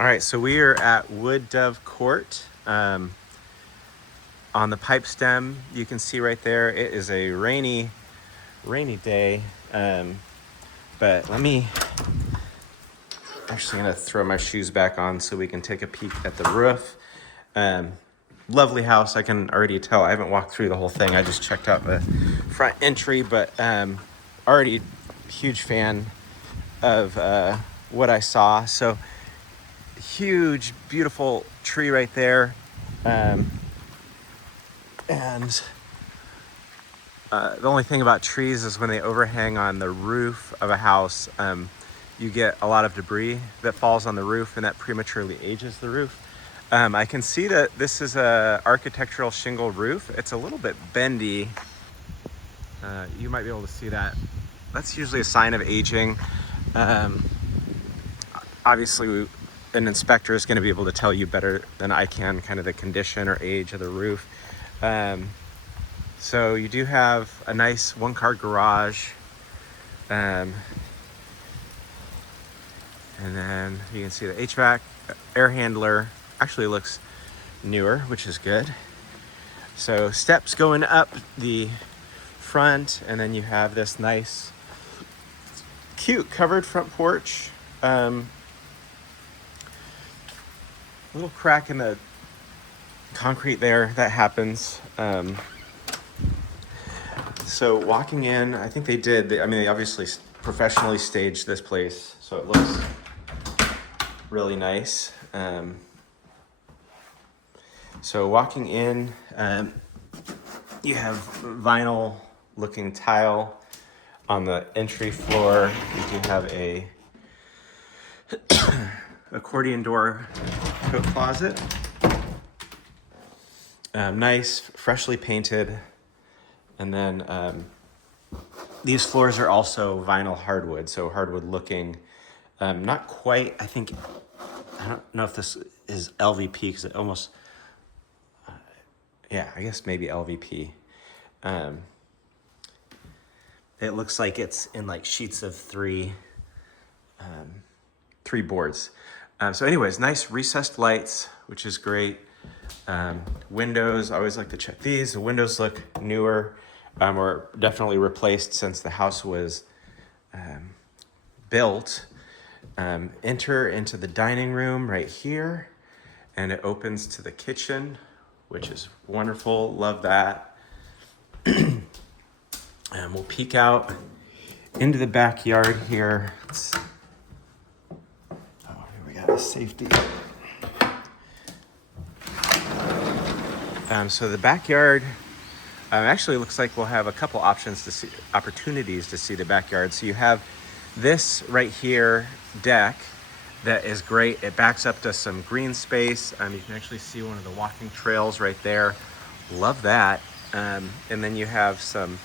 All right, so we are at Wood Dove Court. On the pipe stem, you can see right there, it is a rainy day. But I'm actually gonna throw my shoes back on so we can take a peek at the roof. Um, Lovely house. I can already tell. I haven't walked through the whole thing. I just checked out the front entry, but already huge fan of what I saw. So huge, beautiful tree right there. And the only thing about trees is when they overhang on the roof of a house, you get a lot of debris that falls on the roof, and that prematurely ages the roof. I can see that this is a architectural shingle roof. It's a little bit bendy. You might be able to see that. That's usually a sign of aging. Um, Obviously, an inspector is going to be able to tell you better than I can kind of the condition or age of the roof. So you do have a nice one-car garage. And then you can see the HVAC air handler actually looks newer, which is good. So steps going up the front, and then you have this nice, cute covered front porch. Little crack in the concrete there, that happens. So walking in, I think they obviously professionally staged this place, so it looks really nice. So walking in, you have vinyl looking tile on the entry floor. You do have a accordion door coat closet. Nice, freshly painted. And then these floors are also vinyl hardwood, so hardwood looking. Not quite, I don't know if this is LVP, because it almost, I guess maybe LVP. It looks like it's in like sheets of three boards. So anyways, nice recessed lights, which is great. Windows, I always like to check these. The windows look newer, or definitely replaced since the house was built. Enter into the dining room right here, and it opens to the kitchen, which is wonderful. Love that. And we'll peek out into the backyard here. Here we got a safety. So the backyard actually looks like we'll have a couple opportunities to see the backyard. So you have this right here deck that is great. It backs up to some green space. You can actually see one of the walking trails right there. Love that. And then you have some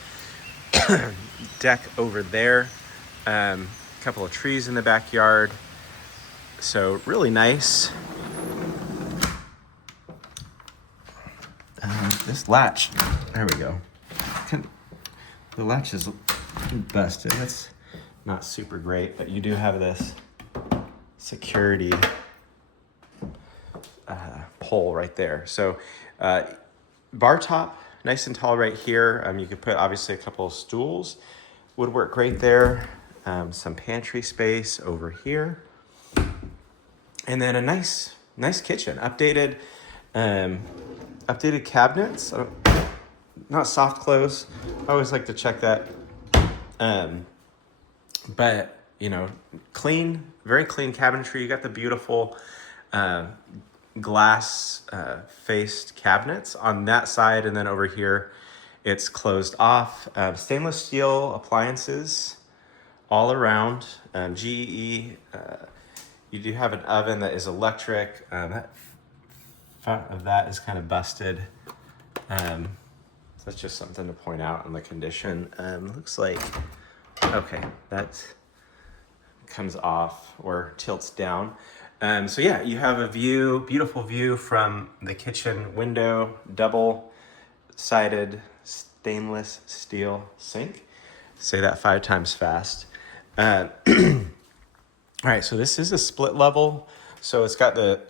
deck over there. A couple of trees in the backyard. So really nice. This latch, there we go. The latch is busted. That's not super great, but you do have this security pole right there. So bar top, nice and tall right here. You could put obviously a couple of stools. Would work great there. Some pantry space over here. And then a nice kitchen, updated cabinets, not soft close. I always like to check that. But clean, very clean cabinetry. You got the beautiful glass faced cabinets on that side, and then over here it's closed off. Stainless steel appliances all around. GE. You do have an oven that is electric. That front of that is kind of busted. That's just something to point out on the condition. Looks like, okay, that comes off or tilts down. So yeah, you have a beautiful view from the kitchen window, double-sided stainless steel sink. Say that 5 times fast. All right, so this is a split level. So it's got the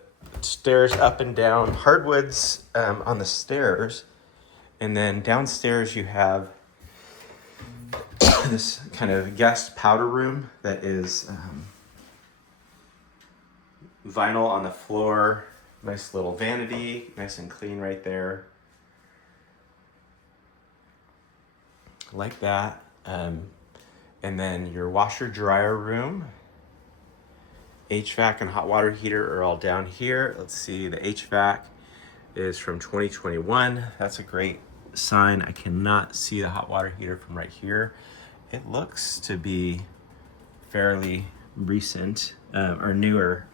stairs up and down, hardwoods on the stairs. And then downstairs you have this kind of guest powder room that is vinyl on the floor. Nice little vanity, nice and clean right there. Like that. And then your washer dryer room. HVAC and hot water heater are all down here. Let's see, the HVAC is from 2021. That's a great sign. I cannot see the hot water heater from right here. It looks to be fairly recent or newer,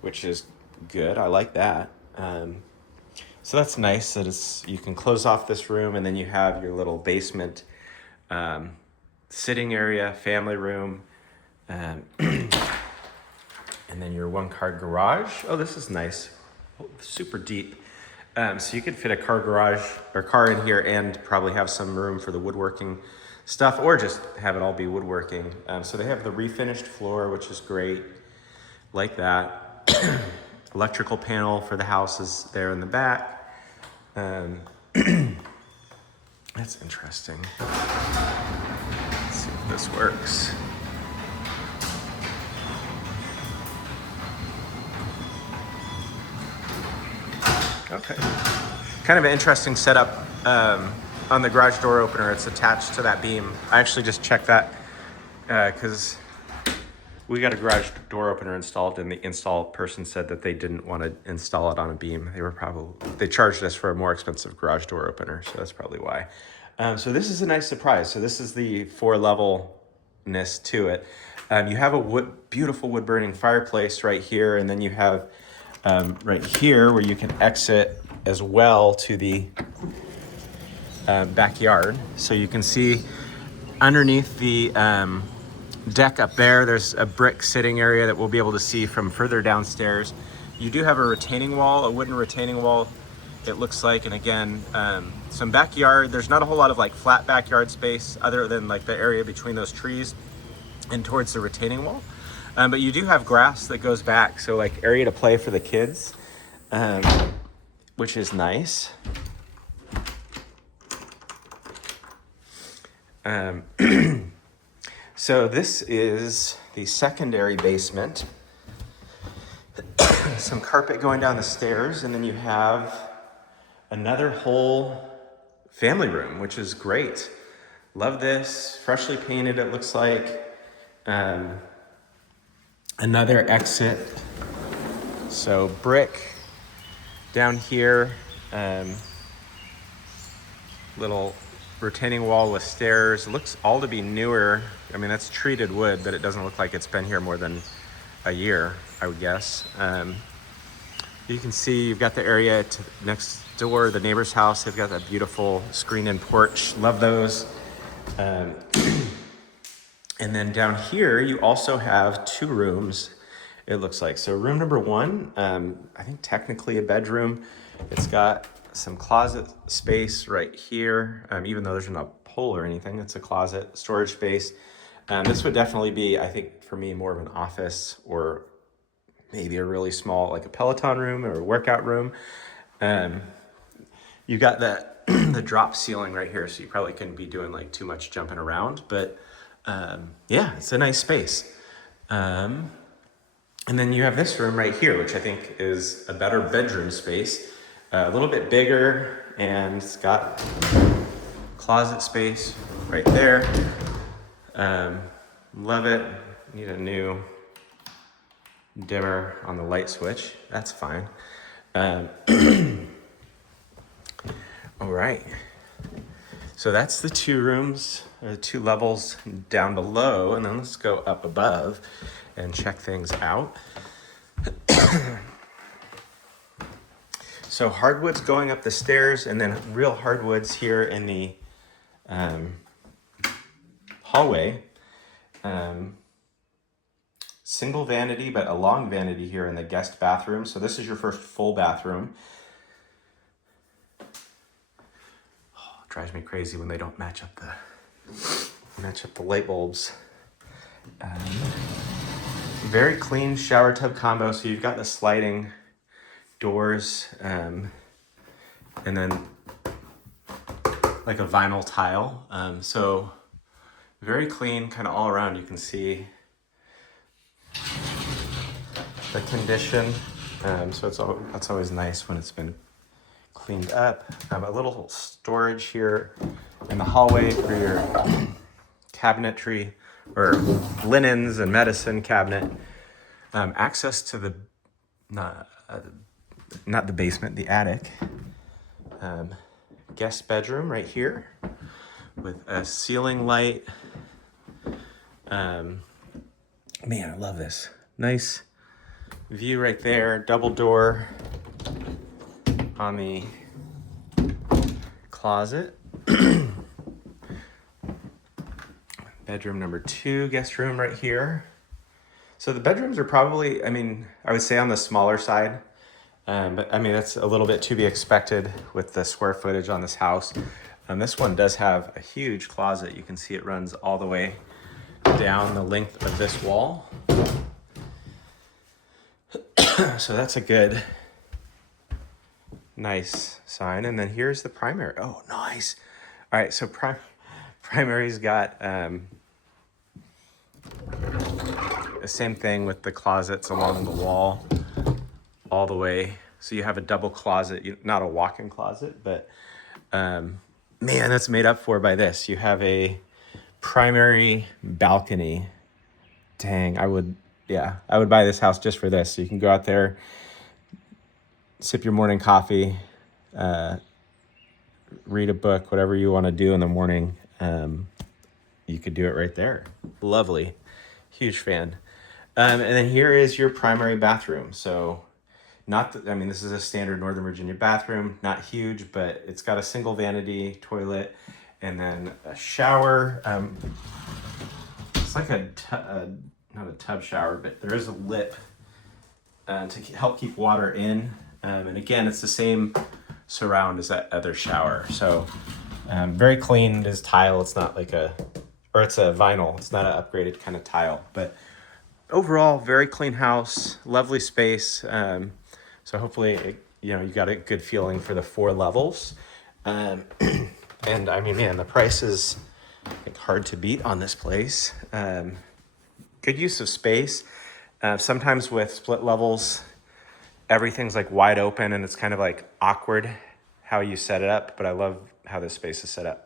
which is good. I like that. So that's nice that you can close off this room, and then you have your little basement sitting area, family room, and then your one-car garage. Oh, this is nice. Super deep. So you could fit a car in here and probably have some room for the woodworking stuff, or just have it all be woodworking. So they have the refinished floor, which is great. Like that. Electrical panel for the house is there in the back. That's interesting. Let's see if this works. Okay. Kind of an interesting setup on the garage door opener. It's attached to that beam. I actually just checked that because we got a garage door opener installed, and the install person said that they didn't want to install it on a beam. They charged us for a more expensive garage door opener, so that's probably why. So this is a nice surprise. So this is the 4-levelness to it. You have a beautiful wood burning fireplace right here, and then you have right here where you can exit as well to the backyard. So you can see underneath the deck up there's a brick sitting area that we'll be able to see from further downstairs. You do have a retaining wall, a wooden retaining wall, it looks like, and again, some backyard. There's not a whole lot of like flat backyard space other than like the area between those trees and towards the retaining wall. But you do have grass that goes back, so like area to play for the kids, which is nice. So this is the secondary basement. Some carpet going down the stairs, and then you have another whole family room, which is great. Love this, freshly painted it looks like. Another exit. So brick down here, little retaining wall with stairs. It looks all to be newer. I mean, that's treated wood, but it doesn't look like it's been here more than a year, I would guess. You can see you've got the area next door, the neighbor's house. They've got that beautiful screen-in porch. Love those. And then down here, you also have 2 rooms, it looks like. So room number 1, I think technically a bedroom. It's got some closet space right here. Even though there's not a pole or anything, it's a closet storage space. This would definitely be, I think, for me, more of an office, or maybe a really small, like a Peloton room or a workout room. You got the drop ceiling right here, so you probably couldn't be doing like too much jumping around, but yeah, it's a nice space. And then you have this room right here, which I think is a better bedroom space. A little bit bigger, and it's got closet space right there. Love it. Need a new dimmer on the light switch. That's fine. All right. So that's the 2 rooms, 2 levels down below, and then let's go up above and check things out. So hardwoods going up the stairs, and then real hardwoods here in the hallway. Single vanity, but a long vanity here in the guest bathroom. So this is your first full bathroom. Oh, it drives me crazy when they don't match up the light bulbs. Very clean shower tub combo. So you've got the sliding doors, and then like a vinyl tile. So very clean kind of all around. You can see the condition. So that's always nice when it's been cleaned up. A little storage here in the hallway for your cabinetry or linens and medicine cabinet. Access to the, not the basement, the attic. Guest bedroom right here with a ceiling light. Man, I love this. Nice view right there. Double door on the closet. Bedroom number 2, guest room right here. So the bedrooms are probably, I would say on the smaller side. But that's a little bit to be expected with the square footage on this house. This one does have a huge closet. You can see it runs all the way down the length of this wall. So that's a good, nice sign. And then here's the primary. Oh, nice. All right, so primary's got the same thing with the closets along the wall all the way. So you have a double closet, not a walk-in closet, but man, that's made up for by this. You have a primary balcony. Dang, I would buy this house just for this. So you can go out there, sip your morning coffee, read a book, whatever you want to do in the morning. You could do it right there. Lovely. Huge fan. And then here is your primary bathroom. So this is a standard Northern Virginia bathroom, not huge, but it's got a single vanity toilet and then a shower. It's like not a tub shower, but there is a lip to help keep water in. And again, it's the same surround as that other shower. So very clean. It is tile. It's not like it's a vinyl. It's not an upgraded kind of tile, but overall, very clean house, lovely space. So hopefully, you got a good feeling for the 4 levels. And man, the price is hard to beat on this place. Good use of space. Sometimes with split levels, everything's like wide open and it's kind of like awkward how you set it up, but I love how this space is set up.